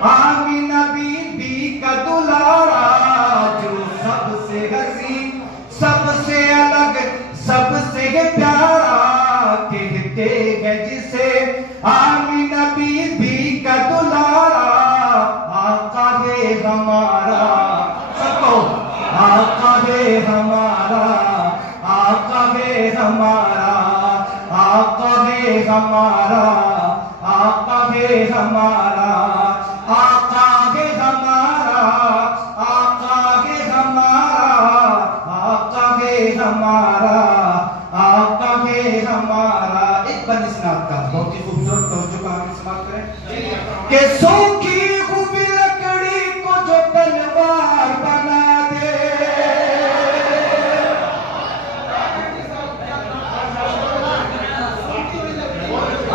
Amina बीबी का दुलारा, जो सबसे हसी, सबसे अलग, सबसे प्यारा, कहते हैं जिसे आमीना बीबी का दुलारा। आका है हमारा, सबको आका है हमारा, आका है हमारा, आका है हमारा, आका है हमारा, आका है हमारा, आका है हमारा, आका है हमारा, आका है हमारा। एक बंद स्नात का बहुत ही खूबसूरत तवज्जो का हम समाप्त करें कि सूखी हुई लकड़ी को जो तलवार बना दे,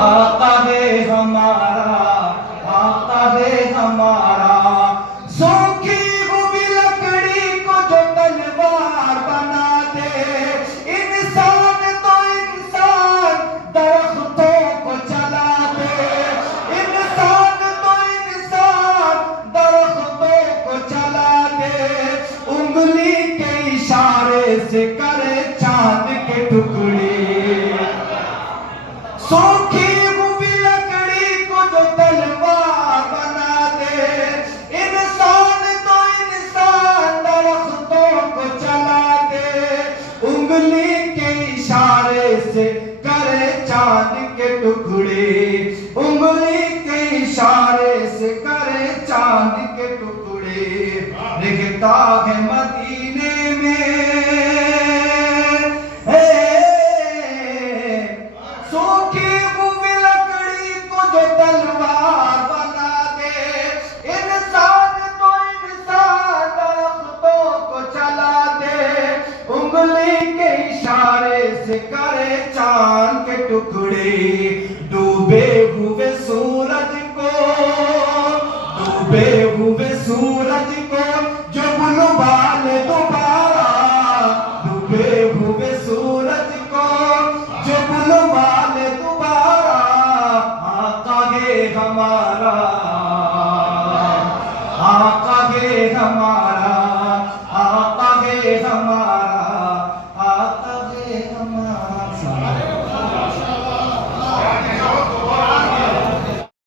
आका है हमारा, आका है हमारा। सूखी हुई लकड़ी को जो तलवार बना दे, इंसान तो इंसान दरख्तों को जला दे, इंसान तो इंसान दरख्तों को जला दे, उंगली के इशारे से करे चांद के टुकड़े। सूखी हुई लकड़ी को जो तलवार बना दे, इंसान तो इंसान दरख्तों को जला दे, उंगली के इशारे से करे चांद के टुकड़े, उंगली के इशारे से करे चांद के टुकड़े। लिखता है मदीने में सूखी हुई लकड़ी को जो तलवार बना दे, इंसान तो इंसान दरख्तों को जला दे, उंगली के इशारे से करे चांद के टुकड़े। डूबे हुए सूरज को, डूबे हुए सूरज को जो बुलवा ले दोबारा, डूबे हुए सूरज को जो बुलवा ले दोबारा। आका है हमारा, आका है हमारा, आका है हमारा।